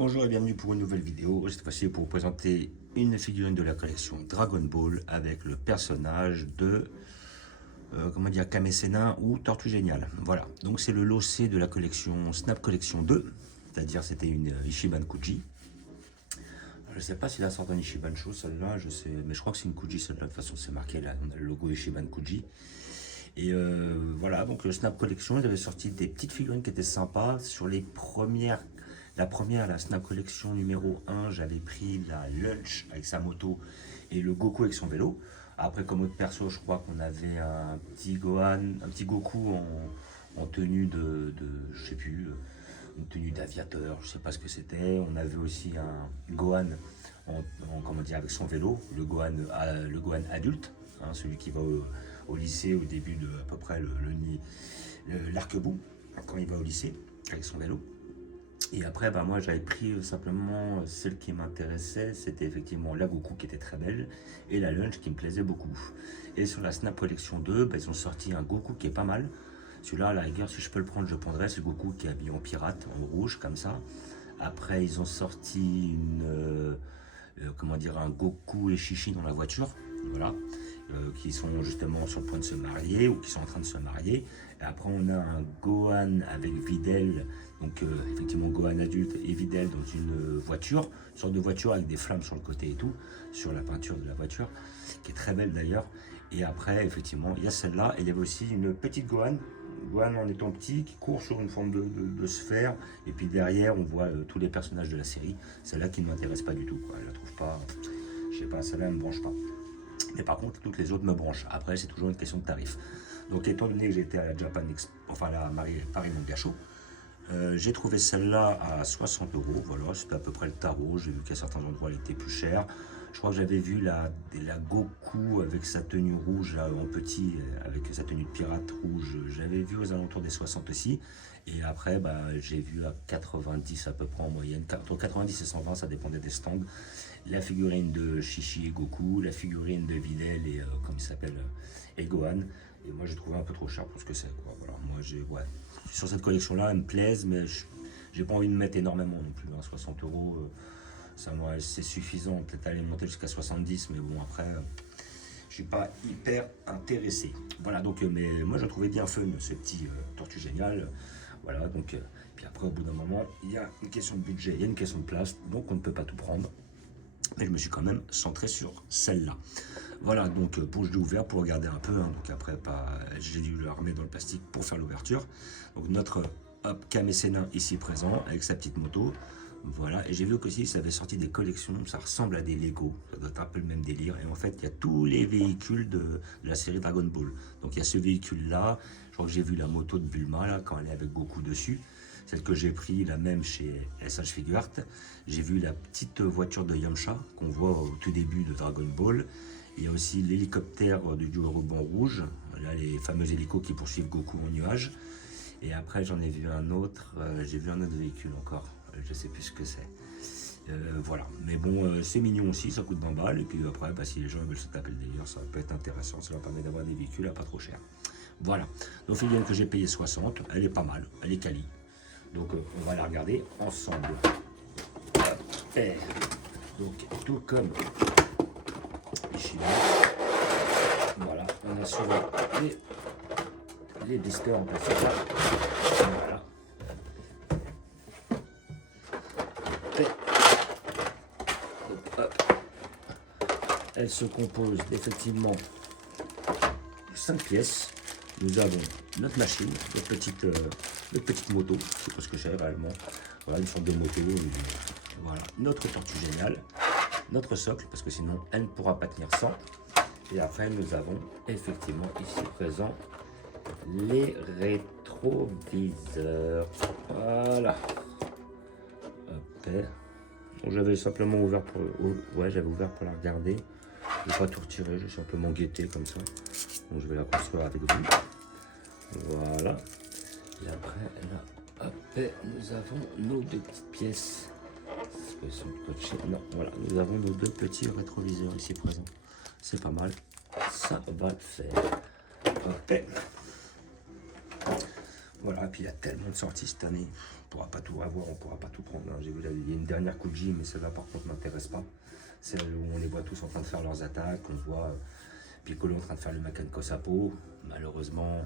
Bonjour et bienvenue pour une nouvelle vidéo. Cette fois-ci pour vous présenter une figurine de la collection Dragon Ball avec le personnage de comment dire, Kame Sennin ou Tortue Géniale. Voilà, donc c'est le lot C de la collection Snap Collection 2, c'est-à-dire c'était une Ichiban Kuji. Je ne sais pas si la sort d'un Ichiban Show celle-là, je sais, mais je crois que c'est une Kuji celle-là. De toute façon c'est marqué là, on a le logo Ichiban Kuji. Et voilà, donc le Snap Collection, ils avaient sorti des petites figurines qui étaient sympas. Sur les premières, la Snap Collection numéro 1, j'avais pris la Lunch avec sa moto et le Goku avec son vélo. Après, comme autre perso, je crois qu'on avait un petit Gohan, un petit Goku en tenue je sais plus, une tenue d'aviateur, je sais pas ce que c'était. On avait aussi un Gohan comment dire, avec son vélo, le Gohan adulte, hein, celui qui va au lycée au début de à peu près l'arc-bout, quand il va au lycée avec son vélo. Et après, bah, moi j'avais pris simplement celle qui m'intéressait, c'était effectivement la Goku qui était très belle et la Lunch qui me plaisait beaucoup. Et sur la Snap Collection 2, bah, ils ont sorti un Goku qui est pas mal. Celui-là, à la rigueur, si je peux le prendre, je le prendrais. C'est Goku qui est habillé en pirate, en rouge, comme ça. Après, ils ont sorti comment dire, un Goku et Chichi dans la voiture. Voilà. Qui sont justement sur le point de se marier ou qui sont en train de se marier. Et après, on a un Gohan avec Videl, donc effectivement Gohan adulte et Videl dans une voiture, une sorte de voiture avec des flammes sur le côté et tout, sur la peinture de la voiture, qui est très belle d'ailleurs. Et après, effectivement, il y a celle-là, et il y avait aussi une petite Gohan en étant petit, qui court sur une forme de sphère, et puis derrière, on voit tous les personnages de la série. Celle-là qui ne m'intéresse pas du tout, quoi. Je la trouve pas, je sais pas, celle-là, elle ne me branche pas. Mais par contre, toutes les autres me branchent. Après, c'est toujours une question de tarif. Donc, étant donné que j'étais à la Japan Expo, enfin à la Paris Manga Show, j'ai trouvé celle-là à 60 €. Voilà, c'était à peu près le tarot. J'ai vu qu'à certains endroits, elle était plus chère. Je crois que j'avais vu la Goku avec sa tenue rouge là, en petit, avec sa tenue de pirate rouge. J'avais vu aux alentours des 60 aussi. Et après, bah, j'ai vu à 90 à peu près en moyenne. Entre 90 et 120, ça dépendait des stands. La figurine de Chichi et Goku, la figurine de Videl et comme il s'appelle, et Gohan. Et moi, j'ai trouvé un peu trop cher pour ce que c'est. Voilà, moi, ouais. Sur cette collection-là, elle me plaise, mais j'ai pas envie de mettre énormément non plus. Hein. 60 €, c'est suffisant. Peut-être aller monter jusqu'à 70, mais bon, après, je suis pas hyper intéressé. Voilà, donc, mais moi, je trouvais bien fun ce petit Tortue Géniale. Voilà, donc, puis après, au bout d'un moment, il y a une question de budget, il y a une question de place, donc on ne peut pas tout prendre. Mais je me suis quand même centré sur celle-là. Voilà, donc bouche ouverte pour regarder un peu. Hein, donc après, j'ai dû le remettre dans le plastique pour faire l'ouverture. Donc notre Kame Sennin ici présent avec sa petite moto. Voilà, et j'ai vu qu'aussi ça avait sorti des collections, ça ressemble à des Lego, ça doit être un peu le même délire. Et en fait, il y a tous les véhicules de la série Dragon Ball. Donc il y a ce véhicule-là, je crois que j'ai vu la moto de Bulma là, quand elle est avec Goku dessus. Celle que j'ai pris, la même chez SH Figuart. J'ai vu la petite voiture de Yamcha qu'on voit au tout début de Dragon Ball. Il y a aussi l'hélicoptère du duo ruban rouge. Là, les fameux hélicos qui poursuivent Goku en nuage. Et après, j'en ai vu un autre. J'ai vu un autre véhicule encore. Je sais plus ce que c'est. Voilà. Mais bon, c'est mignon aussi. Ça coûte 20 balles. Et puis après, bah, si les gens veulent se taper le délire, ça peut être intéressant. Ça leur permet d'avoir des véhicules à pas trop cher. Voilà. Donc, figurine que j'ai payé 60. Elle est pas mal. Elle est quali. Donc on va la regarder ensemble. Et donc tout comme Ichiban. Voilà, on a sur les blisters en plastique. Voilà. Et, donc, hop. Elle se compose effectivement de 5 pièces. Nous avons notre machine, notre petite moto, c'est pas ce que j'ai réellement. Voilà, une sorte de moto. Voilà, notre Tortue Géniale, notre socle, parce que sinon elle ne pourra pas tenir sans. Et après, nous avons effectivement ici présent les rétroviseurs. Voilà. Ok. Donc, j'avais simplement ouvert pour, j'avais ouvert pour la regarder. Je n'ai pas tout retiré, j'ai simplement guetté comme ça. Donc je vais la construire avec vous. Voilà. Et après, là, hop, et nous avons nos deux petites pièces. Est-ce qu'elles sont coachées? Non, voilà. Nous avons nos deux petits rétroviseurs ici présents. C'est pas mal. Ça va le faire. Ok. Voilà, et puis il y a tellement de sorties cette année, on pourra pas tout avoir, on pourra pas tout prendre. Hein. J'ai vu, il y a une dernière Kuji, mais celle-là par contre m'intéresse pas. Celle où on les voit tous en train de faire leurs attaques, on voit Piccolo en train de faire le Makan Sapo. Malheureusement,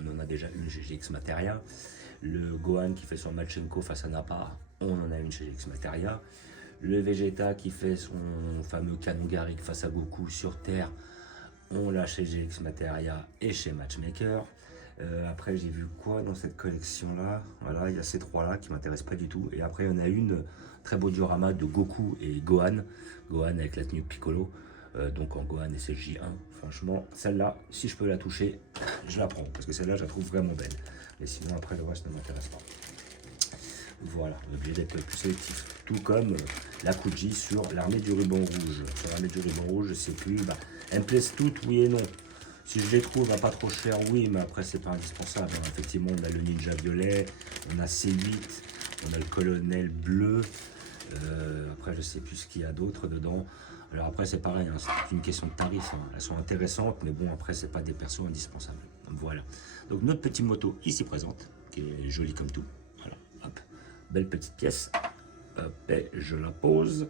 on en a déjà une chez GX Materia. Le Gohan qui fait son Machenko face à Nappa, on en a une chez GX Materia. Le Vegeta qui fait son fameux canon Garrick face à Goku sur Terre, on l'a chez GX Materia et chez Matchmaker. Après, j'ai vu quoi dans cette collection-là? Voilà, il y a ces trois-là qui m'intéressent pas du tout. Et après, il y en a une, très beau diorama de Goku et Gohan. Gohan avec la tenue de Piccolo. Donc en Gohan et SSJ1. Franchement, celle-là, si je peux la toucher, je la prends. Parce que celle-là, je la trouve vraiment belle. Mais sinon, après, le reste ne m'intéresse pas. Voilà, on est obligé d'être plus sélectif. Tout comme la Kuji sur l'armée du ruban rouge. Sur l'armée du ruban rouge, je sais plus. Bah, elles me plaisent toutes, oui et non. Si je les trouve à pas trop cher, oui, mais après, c'est pas indispensable. Hein. Effectivement, on a le ninja violet, on a C8, on a le colonel bleu. Après, je sais plus ce qu'il y a d'autre dedans. Alors après, c'est pareil, hein, c'est une question de tarif. Hein. Elles sont intéressantes, mais bon, après, c'est pas des persos indispensables. Donc voilà. Donc notre petite moto ici présente, qui est jolie comme tout. Voilà, hop. Belle petite pièce. Hop, et je la pose.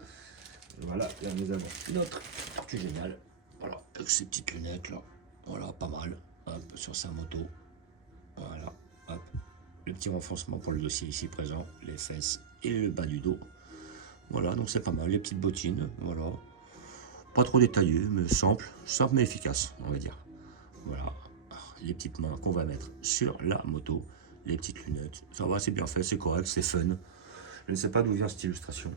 Voilà, là nous avons notre tortue géniale. Voilà, avec ses petites lunettes là. Voilà, pas mal. Hop, sur sa moto. Voilà, hop. Le petit renfoncement pour le dossier ici présent. Les fesses et le bas du dos. Voilà, donc c'est pas mal. Les petites bottines, voilà. Pas trop détaillé, mais simple mais efficace, on va dire. Voilà, les petites mains qu'on va mettre sur la moto. Les petites lunettes. Ça va, c'est bien fait, c'est correct, c'est fun. Je ne sais pas d'où vient cette illustration.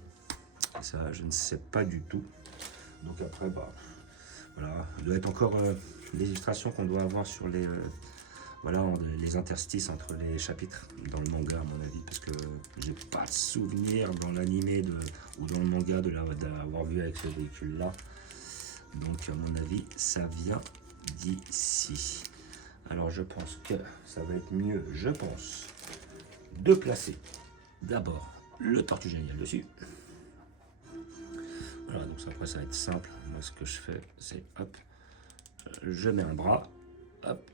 Ça, je ne sais pas du tout. Donc après, bah, voilà, il doit être encore les illustrations qu'on doit avoir sur les, voilà, les interstices entre les chapitres dans le manga à mon avis, parce que j'ai pas de souvenir dans l'animé ou dans le manga de l'avoir vu avec ce véhicule-là. Donc à mon avis, ça vient d'ici. Alors je pense que ça va être mieux, je pense, de placer d'abord le tortue génial dessus. Voilà, donc ça, après ça va être simple. Moi ce que je fais, c'est hop, je mets un bras, hop,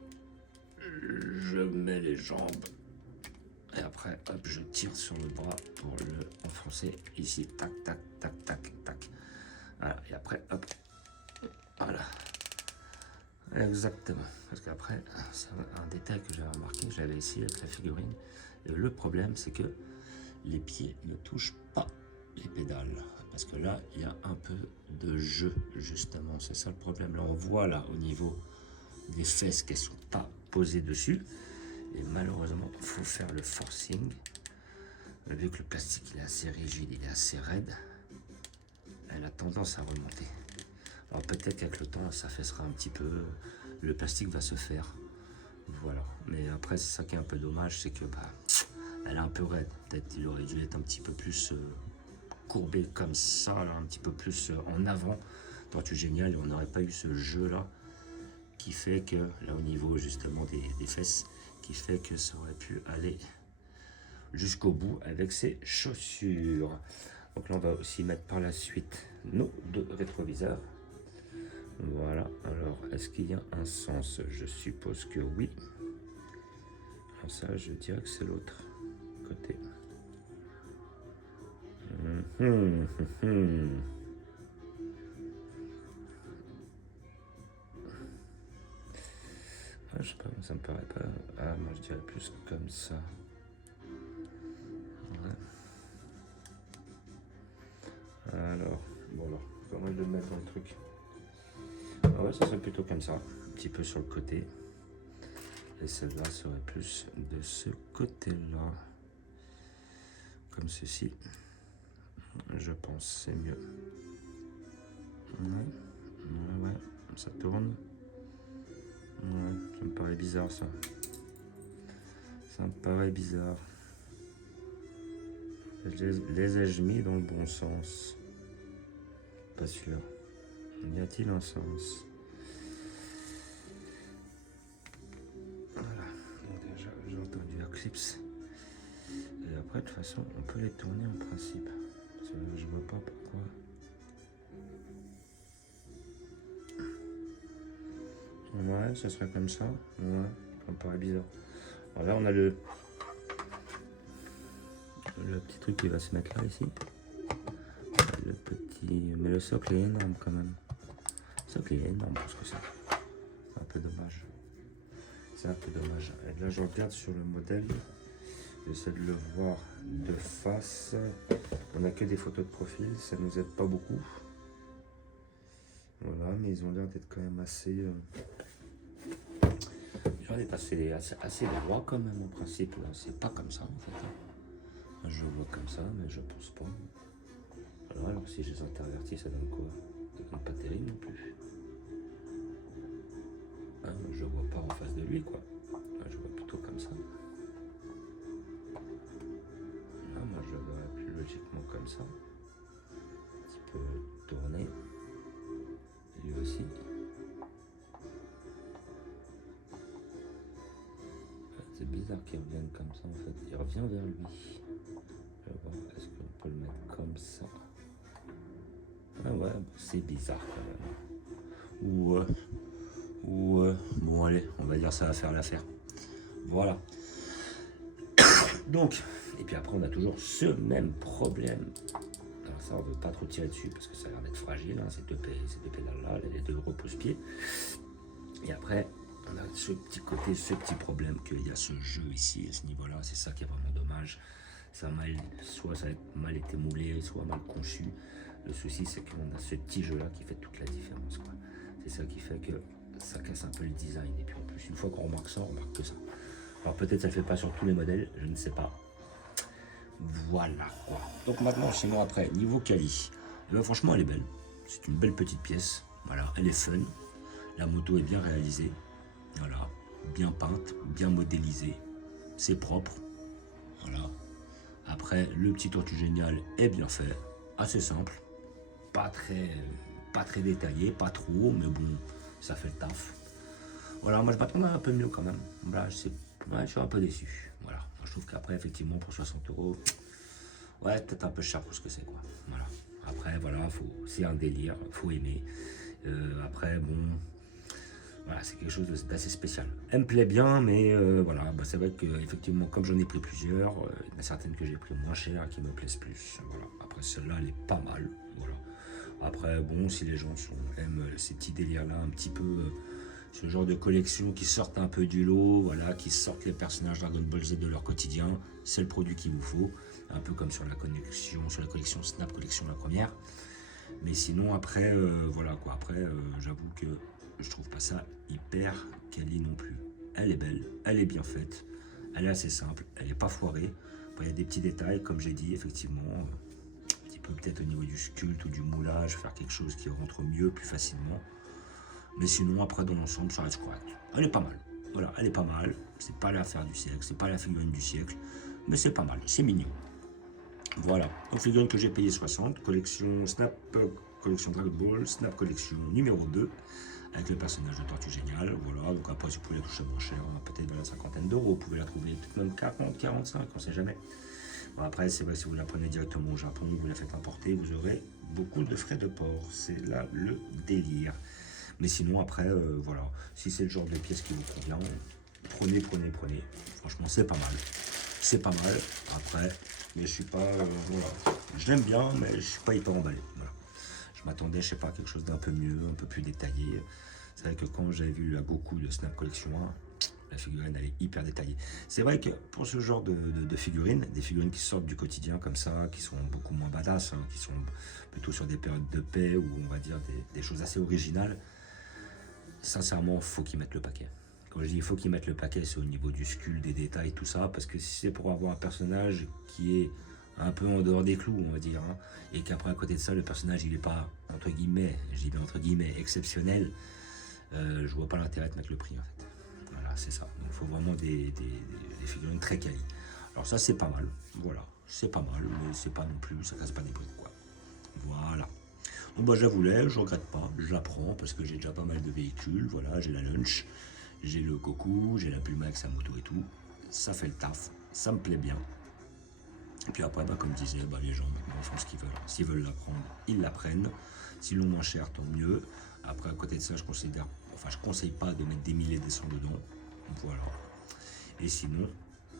je mets les jambes, et après hop, je tire sur le bras pour le enfoncer ici, tac, tac, tac, tac, tac. Voilà, et après hop, voilà. Exactement, parce qu'après, c'est un détail que j'avais remarqué, j'avais essayé avec la figurine, et le problème c'est que les pieds ne touchent pas les pédales, parce que là, il y a un peu de jeu, justement, c'est ça le problème. Là, on voit là, au niveau des fesses, qu'elles ne sont pas posées dessus, et malheureusement, il faut faire le forcing, vu que le plastique il est assez rigide, il est assez raide, elle a tendance à remonter. Alors peut-être qu'avec le temps, ça affaissera un petit peu, le plastique va se faire, voilà. Mais après, c'est ça qui est un peu dommage, c'est que bah, elle est un peu raide. Peut-être il aurait dû être un petit peu plus courbé comme ça, là, un petit peu plus en avant. Tortue géniale, et on n'aurait pas eu ce jeu-là qui fait que, là au niveau justement des fesses, qui fait que ça aurait pu aller jusqu'au bout avec ses chaussures. Donc là, on va aussi mettre par la suite nos deux rétroviseurs. Voilà, alors est-ce qu'il y a un sens? Je suppose que oui. Alors ça, je dirais que c'est l'autre côté. Ah, je sais pas, ça me paraît pas... Ah, moi je dirais plus comme ça. Ouais. Alors, bon alors, comment je vais le mettre dans le truc? Ah ouais, ça serait plutôt comme ça, un petit peu sur le côté. Et celle-là serait plus de ce côté-là. Comme ceci. Je pense c'est mieux. Ouais, ça tourne. Ouais, ça me paraît bizarre ça. Ça me paraît bizarre. Les ai-je mis dans le bon sens? Pas sûr. Y a-t-il un sens? Voilà. Donc déjà, j'ai entendu Eclipse. Et après, de toute façon, on peut les tourner en principe. Parce que je vois pas pourquoi. Ouais, ce serait comme ça. Ouais, ça me paraît bizarre. Voilà, on a le petit truc qui va se mettre là, ici. Le petit... Mais le socle est énorme quand même. Le socle est énorme pour ce que c'est. C'est un peu dommage. C'est un peu dommage. Et là, je regarde sur le modèle. J'essaie de le voir de face. On n'a que des photos de profil. Ça nous aide pas beaucoup. Voilà, mais ils ont l'air d'être quand même assez... Ils ont l'air d'être assez droit quand même en principe. C'est pas comme ça en fait. Je vois comme ça, mais je pense pas. Alors si je les intervertis, ça donne quoi? Ça donne pas terrible non plus. Hein, je vois pas en face de lui quoi. Là, je vois plutôt comme ça. Là, moi je vois plus logiquement comme ça. Un petit peu tourné. Lui aussi. C'est bizarre qu'il revienne comme ça en fait. Il revient vers lui. Je vais voir, est-ce qu'on peut le mettre comme ça? Ah ouais, c'est bizarre quand même. Bon allez, on va dire ça va faire l'affaire. Voilà. Donc, et puis après on a toujours ce même problème. Alors ça on ne veut pas trop tirer dessus parce que ça a l'air d'être fragile, hein, ces deux pédales là, les deux repose-pieds. Et après, on a ce petit côté, ce petit problème qu'il y a ce jeu ici, à ce niveau-là, c'est ça qui est vraiment dommage. Soit ça a mal été moulé, soit mal conçu. Le souci, c'est qu'on a ce petit jeu-là qui fait toute la différence. C'est ça qui fait que ça casse un peu le design. Et puis en plus, une fois qu'on remarque ça, on remarque que ça. Alors peut-être ça ne le fait pas sur tous les modèles, je ne sais pas. Voilà quoi. Donc maintenant, sinon après, niveau quali, eh ben, franchement, elle est belle. C'est une belle petite pièce. Voilà, elle est fun. La moto est bien réalisée. Voilà, bien peinte, bien modélisée. C'est propre. Voilà. Après, le petit tortue génial est bien fait, assez simple, pas très détaillé, pas trop, mais bon, ça fait le taf. Voilà, moi je m'attendais un peu mieux quand même. Là, je suis un peu déçu. Voilà, moi, je trouve qu'après, effectivement, pour 60 €, ouais, peut-être un peu cher pour ce que c'est, quoi. Voilà. Après, voilà, c'est un délire, faut aimer. Après, bon, voilà, c'est quelque chose d'assez spécial. Elle me plaît bien, mais voilà, bah, c'est vrai que effectivement, comme j'en ai pris plusieurs, il y en a certaines que j'ai pris moins cher, qui me plaisent plus. Voilà. Après, celle-là, elle est pas mal. Voilà. Après, bon, si les gens aiment ces petits délires-là, un petit peu, ce genre de collection qui sortent un peu du lot, voilà, qui sortent les personnages Dragon Ball Z de leur quotidien, c'est le produit qu'il vous faut. Un peu comme sur la collection Snap Collection la première. Mais sinon, après, voilà quoi. Après, j'avoue que je trouve pas ça hyper quali non plus. Elle est belle, elle est bien faite, elle est assez simple, elle n'est pas foirée. Après, il y a des petits détails, comme j'ai dit, effectivement, un petit peu peut-être au niveau du sculpte ou du moulage, faire quelque chose qui rentre mieux, plus facilement. Mais sinon, après, dans l'ensemble, ça reste correct. Elle est pas mal. Voilà, elle est pas mal. C'est pas l'affaire du siècle, c'est pas la figurine du siècle, mais c'est pas mal, c'est mignon. Voilà, donc figurine que j'ai payé 60, collection Snap, collection Dragon Ball, Snap collection numéro 2, avec le personnage de Tortue Géniale. Voilà, donc après si vous pouvez la toucher moins cher, peut-être dans la cinquantaine d'euros, vous pouvez la trouver peut-être même 40, 45, on sait jamais. Bon, après c'est vrai, si vous la prenez directement au Japon, vous la faites importer, vous aurez beaucoup de frais de port, c'est là le délire. Mais sinon après, voilà, si c'est le genre de pièce qui vous convient, prenez, franchement c'est pas mal. C'est pas mal, après, mais je suis pas, voilà, je l'aime bien, mais je suis pas hyper emballé, voilà. Je m'attendais, je sais pas, à quelque chose d'un peu mieux, un peu plus détaillé. C'est vrai que quand j'avais vu la Goku de Snap Collection 1, la figurine elle est hyper détaillée. C'est vrai que pour ce genre de figurines, des figurines qui sortent du quotidien comme ça, qui sont beaucoup moins badass, hein, qui sont plutôt sur des périodes de paix ou on va dire des choses assez originales, sincèrement, faut qu'ils mettent le paquet. Quand je dis il faut qu'ils mettent le paquet, c'est au niveau du sculpte, des détails, tout ça, parce que si c'est pour avoir un personnage qui est un peu en dehors des clous, on va dire, hein, et qu'après à côté de ça, le personnage il n'est pas, entre guillemets, je dis bien entre guillemets, exceptionnel, je vois pas l'intérêt de mettre le prix en fait. Voilà, c'est ça. Donc il faut vraiment des figurines très quali. Alors ça c'est pas mal, voilà, c'est pas mal, mais c'est pas non plus, ça casse pas des briques quoi. Voilà. Donc bah je la voulais, je regrette pas, je la prends parce que j'ai déjà pas mal de véhicules, voilà, j'ai la Lunch, j'ai le Goku, j'ai la Bulma avec sa moto et tout, ça fait le taf, ça me plaît bien. Et puis après, bah, comme je disais, bah, les gens maintenant font ce qu'ils veulent. S'ils veulent la prendre, ils la prennent. S'ils l'ont moins cher, tant mieux. Après, à côté de ça, je conseille pas de mettre des milliers et des cents dedans. Voilà. Et sinon,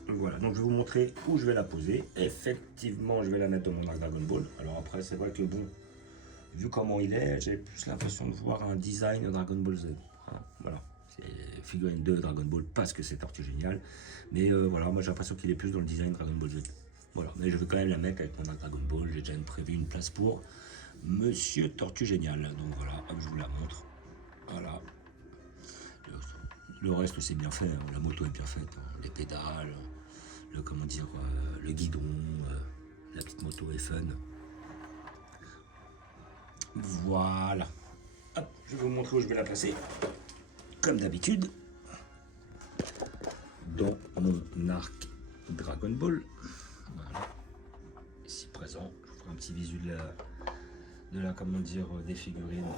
voilà, donc je vais vous montrer où je vais la poser. Effectivement, je vais la mettre dans mon arc Dragon Ball. Alors après, c'est vrai que bon, vu comment il est, j'ai plus l'impression de voir un design Dragon Ball Z. Hein, voilà, c'est figurine de Dragon Ball parce que c'est Tortue Géniale. Mais voilà, moi j'ai l'impression qu'il est plus dans le design Dragon Ball Z. Voilà, mais je vais quand même la mettre avec mon arc Dragon Ball. J'ai déjà prévu une place pour Monsieur Tortue Géniale. Donc voilà, hop, je vous la montre. Voilà. Le reste c'est bien fait, hein. La moto est bien faite, hein. Les pédales, le comment dire, le guidon, la petite moto est fun. Voilà. Hop, je vais vous montrer où je vais la placer. Comme d'habitude, dans mon arc Dragon Ball. Voilà. Ici présent, je vous ferai un petit visu de la comment dire, des figurines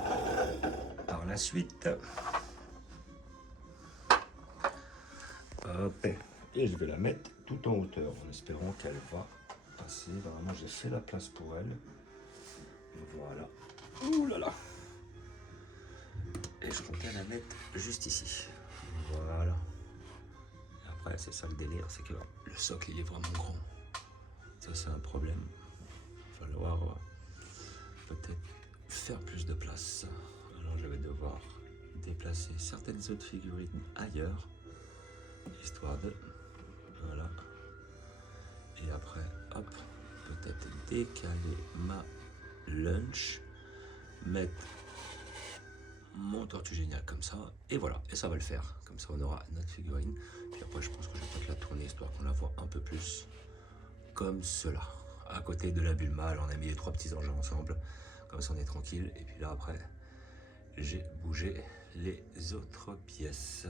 par la suite. Hop, et je vais la mettre tout en hauteur en espérant qu'elle va passer. Vraiment, j'ai fait la place pour elle. Voilà. Ouh là là. Et je comptais la mettre juste ici. Voilà. Et après, c'est ça le délire, c'est que le socle il est vraiment grand. Ça, c'est un problème. Il va falloir peut-être faire plus de place. Alors, je vais devoir déplacer certaines autres figurines ailleurs. Histoire de... Voilà. Et après, hop, peut-être décaler ma lunch, mettre mon Tortue Géniale comme ça, et voilà, et ça va le faire. Comme ça, on aura notre figurine. Puis après, je pense que je vais peut-être la tourner, histoire qu'on la voit un peu plus comme cela. À côté de la Bulma, alors on a mis les trois petits engins ensemble, comme ça on est tranquille. Et puis là, après, j'ai bougé les autres pièces.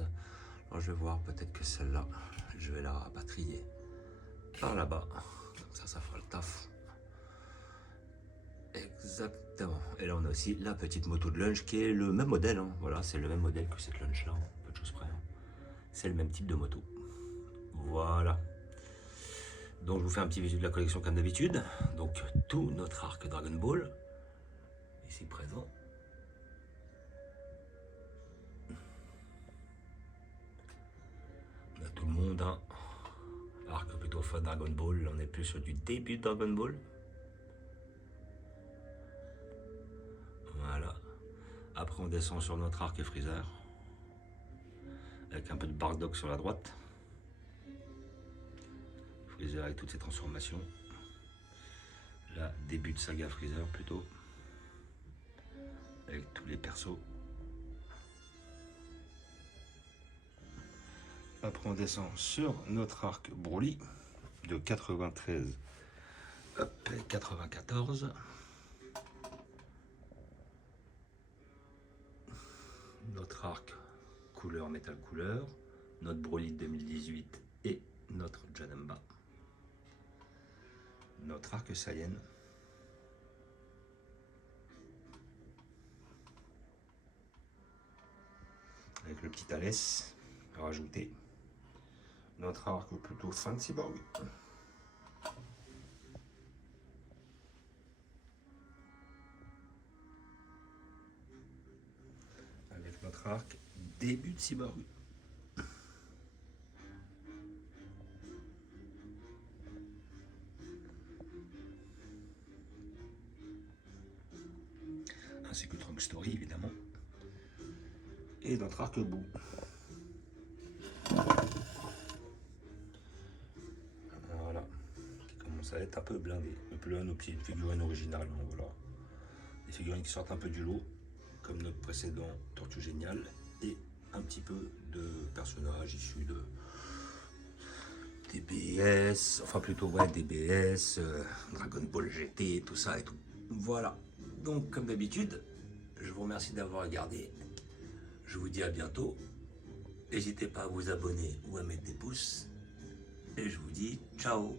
Alors je vais voir, peut-être que celle-là, je vais la rapatrier par là-bas. Comme ça fera le taf. Exactement. Et là, on a aussi la petite moto de lunch qui est le même modèle. Hein. Voilà, c'est le même modèle que cette lunch-là, peu de choses près. Hein. C'est le même type de moto. Voilà. Donc, je vous fais un petit visu de la collection comme d'habitude. Donc, tout notre arc Dragon Ball, ici présent. On a tout le monde, hein. Arc plutôt fin Dragon Ball, là on est plus sur du début de Dragon Ball. Voilà. Après on descend sur notre arc et Freezer. Avec un peu de Bardock sur la droite. Freezer avec toutes ses transformations. Là, début de saga Freezer plutôt. Avec tous les persos. Après on descend sur notre arc Broly de 93 hop, 94. Notre arc couleur métal couleur, notre Broly de 2018 et notre Janemba. Notre arc Saiyan. Avec le petit Alès rajouté. Notre arc plutôt fin de cyborg. Avec notre arc début de cyborg. Ainsi que Trunk Story évidemment. Et notre arc bout. Voilà. Qui commence à être un peu blindé. Un peu là nos petites figurines originales. Donc voilà. Des figurines qui sortent un peu du lot. Comme notre précédent Tortue Géniale. Et un petit peu de personnages issus de DBS. Enfin plutôt ouais DBS, Dragon Ball GT, tout ça et tout. Voilà. Donc comme d'habitude, je vous remercie d'avoir regardé. Je vous dis à bientôt. N'hésitez pas à vous abonner ou à mettre des pouces. Et je vous dis ciao.